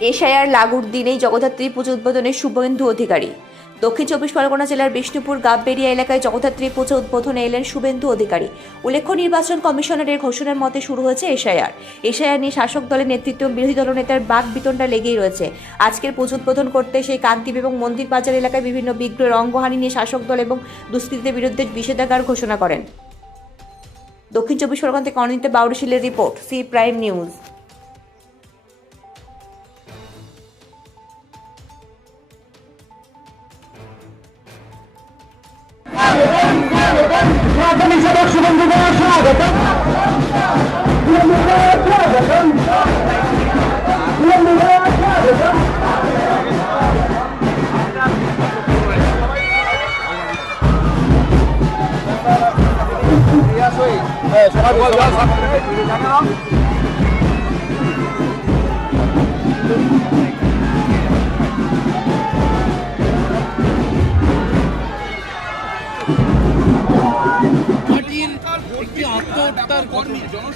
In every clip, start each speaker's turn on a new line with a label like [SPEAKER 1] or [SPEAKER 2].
[SPEAKER 1] এশায়ার লাগুর দিনেই জগদ্ধাত্রী পুজো উদ্বোধনের শুভেন্দু অধিকারী। দক্ষিণ চব্বিশ পরগনা জেলার বিষ্ণুপুর গাববেরিয়া এলাকায় জগদ্ধাত্রী পুজো উদ্বোধনে এলেন শুভেন্দু অধিকারী। উল্লেখ্য, নির্বাচন কমিশনারের ঘোষণার মতে শুরু হয়েছে এশায়ার। এশায়ার নিয়ে শাসক দলের নেতৃত্ব বিরোধী দলনেতার বাক বিতণ্ডা লেগেই রয়েছে। আজকের পুজো উদ্বোধন করতে সেই কান্তিব এবং মন্দির বাজার এলাকায় বিভিন্ন বিগ্রহের অঙ্গহানি নিয়ে শাসক দল এবং দুষ্কৃতীদের বিরুদ্ধে নিষেধাজ্ঞার ঘোষণা করেন। দক্ষিণ চব্বিশ পরগনা থেকে Anita বাউরিশিলের report, C prime news.
[SPEAKER 2] প্রাথমিক সদস্য শুভেন্দুদের স্বাগত শুভেন্দুদের স্বাগতম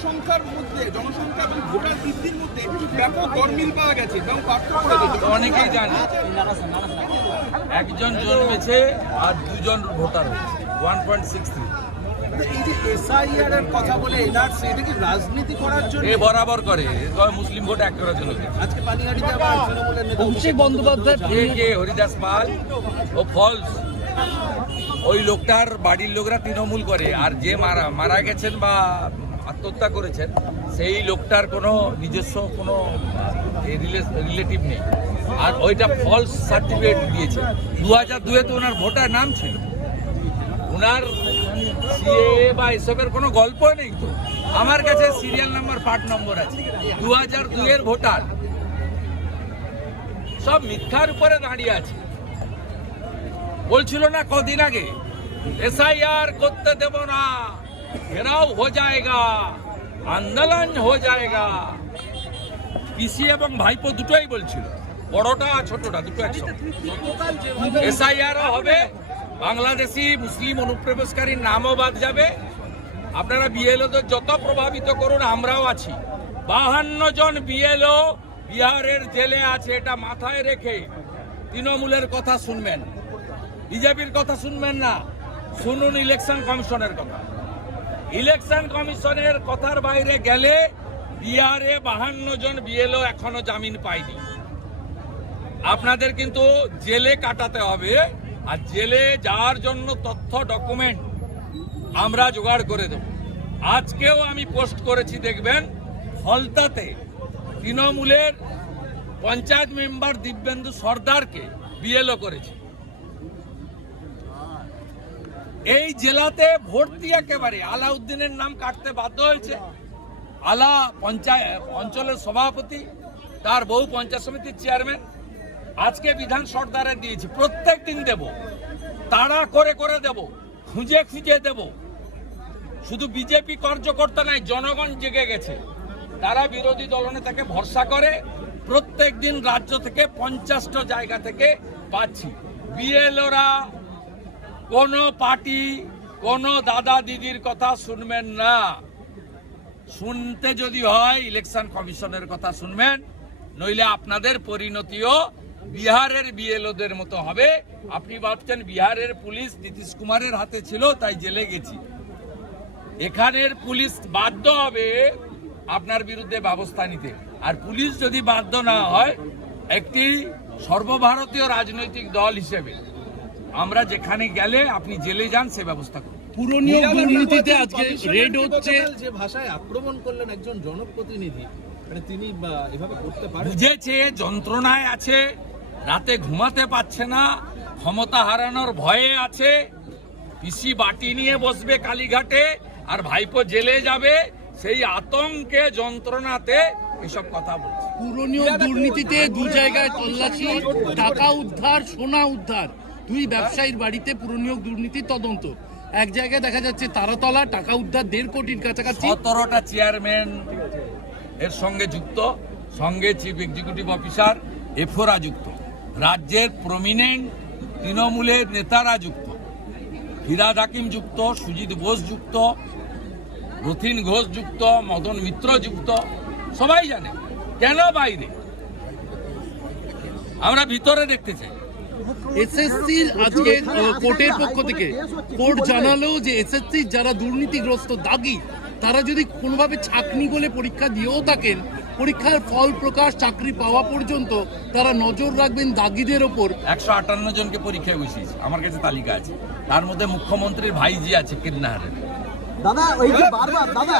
[SPEAKER 3] জনসংখ্যার মধ্যে জনসংখ্যা এবং ভোটার বৃদ্ধির মধ্যে ব্যাপক গরমিল পাওয়া গেছে এবং পার্থক্য রয়েছে।
[SPEAKER 4] অনেকেই জানে। একজন জন্মেছে আর দুজন ভোটার হয়েছে। ওয়ান পয়েন্ট সিক্স থ্রি
[SPEAKER 3] এই যে এসআইআর এর কথা বলে এনআরসি এটা কি রাজনীতি করার জন্য
[SPEAKER 4] এ বরাবর করে মুসলিম ভোট এক করার জন্য
[SPEAKER 3] আজকে পানিহাটিতে আবার তৃণমূলের নেতা
[SPEAKER 4] অভিষেক বন্দ্যোপাধ্যায় কে কে হরিদাস পাল ও ফলস ওই লোকটার বাড়ির লোকরা তৃণমূল করে আর যে মারা মারা গেছেন বা আত্মহত্যা করেছেন, সেই লোকটার কোনো নিজস্ব কোনো রিলেটিভ নেই। আর ওইটা ফলস সার্টিফিকেট দিয়েছে। দু হাজার দুয়ে তো ওনার ভোটার নাম ছিল। ওনার সিএ বা এসবের কোনো গল্প নেই তো। আমার কাছে সিরিয়াল নাম্বার পার্ট নম্বর আছে। দু হাজার দুয়ের ভোটার। সব মিথ্যার উপরে দাঁড়িয়ে আছে। বলছিল না কদিন আগে, এসআইআর করতে দেব না। ঘেরাও হো যায়গা আন্দোলন হো যায়গা। পিসি এবং ভাইপো দুটোই বলছিল বড়টা ছোটটা দুটো একসঙ্গে। হবে বাংলাদেশি মুসলিম অনুপ্রবেশকারীর নামও বাদ যাবে। আপনারা বিএলওদের যত প্রভাবিত করুন আমরাও আছি। বাহান্ন জন বিএলও বিহারের জেলে আছে এটা মাথায় রেখে তৃণমূলের কথা শুনবেন। বিজেপির কথা শুনবেন না। শুনুন ইলেকশন কমিশনের কথা। ইলেকশন কমিশনের কথার বাইরে গেলে বিহারে বাহান্ন জন বিএলও এখনও জামিন পায়নি। আপনাদের কিন্তু জেলে কাটাতে হবে আর জেলে যাওয়ার জন্য তথ্য, ডকুমেন্ট আমরা জোগাড় করে দেব। আজকেও আমি পোস্ট করেছি, দেখবেন ফলতাতে তৃণমূলের পঞ্চায়েত মেম্বার দিব্যেন্দু সর্দারকে বিএলও করেছে। এই জেলাতে ভর্তি একেবারে। আলাউদ্দিনের নাম কাটতে বাধ্য হয়েছে। আলা পঞ্চায়েত, অঞ্চলের সভাপতি, তার বহু পঞ্চায়েত সমিতির চেয়ারম্যান। আজকে বিধান সর্দারে দিয়েছি। প্রত্যেক দিন দেব। তাড়া করে করে দেব। খুঁজে খুঁজে দেব। শুধু বিজেপি কার্যকর্তা নাই জনগণ জেগে গেছে। তারা বিরোধী দলনে দলনেতাকে ভরসা করে। প্রত্যেক দিন রাজ্য থেকে পঞ্চাশটা জায়গা থেকে পাচ্ছি। বিএলওরা কোনো পার্টি, কোনো দাদা দিদির কথা শুনবেন না। শুনতে যদি হয় ইলেকশন কমিশনের কথা শুনবেন, নইলে আপনাদের পরিণতিও বিহারের বিএলওদের মতো হবে। আপনি ভাবছেন বিহারের পুলিশ নীতিশ কুমারের হাতে ছিল, তাই জেলে গেছি। এখানের পুলিশ বাধ্য হবে আপনার বিরুদ্ধে ব্যবস্থা নিতে। আর পুলিশ যদি বাধ্য না হয়, একটি সর্বভারতীয় রাজনৈতিক দল হিসেবে আমরা যেখানে গেলে আপনি জেলে যান সে ব্যবস্থা করুন।
[SPEAKER 5] পুরনীয় দুর্নীতিতে আজকে রেড হচ্ছে
[SPEAKER 3] যে ভাষায় আক্রমণ করলেন একজন জনপ্রতিনিধি মানে তিনি এভাবে করতে পারেন?
[SPEAKER 4] বুঝেছে যন্ত্রণায় আছে রাতে ঘুমাতে পারছে না ক্ষমতা হারানোর ভয়ে আছে পিসি বাটি নিয়ে বসবে কালীঘাটে আর ভাইপো জেলে যাবে সেই আতঙ্কে যন্ত্রণাতে এসব কথা বলছে।
[SPEAKER 5] পুরনীয় দুর্নীতিতে দু জায়গায় তল্লাশি টাকা উদ্ধার সোনা উদ্ধার। দুই ব্যবসায়ীর বাড়িতে পুরনীয় দুর্নীতির তদন্ত। এক জায়গায় দেখা যাচ্ছে তারাতলা, টাকা উদ্ধার দেড় কোটির কাছাকাছি।
[SPEAKER 4] সতেরোটা চেয়ারম্যান এর সঙ্গে যুক্ত, সঙ্গে চিফ এক্সিকিউটিভ অফিসার এফোরা যুক্ত। রাজ্যের প্রমিনেন্ট তৃণমূলের নেতারা যুক্ত। ফিরাদ হাকিম যুক্ত, সুজিত বোস যুক্ত, রথিন ঘোষ যুক্ত, মদন মিত্র যুক্ত। সবাই জানে, কেন বাইরে? আমরা ভিতরে দেখতে চাই।
[SPEAKER 5] এসএসসির আজকে কোর্টের পক্ষ থেকে। কোর্ট জানালো যে এসএসসির যারা দুর্নীতিগ্রস্ত দাগি তারা যদি কোনোভাবে ছাকনি বলে পরীক্ষা দিয়েও থাকেন পরীক্ষার ফল প্রকাশ চাকরি পাওয়া পর্যন্ত তারা নজর রাখবেন দাগিদের ওপর।
[SPEAKER 4] একশো আটান্ন জনকে পরীক্ষায় বসিয়েছে আমার কাছে তালিকা আছে। তার মধ্যে মুখ্যমন্ত্রীর ভাইজি আছে কিন্নাহারের
[SPEAKER 6] দাদা ওই যে বারবার দাদা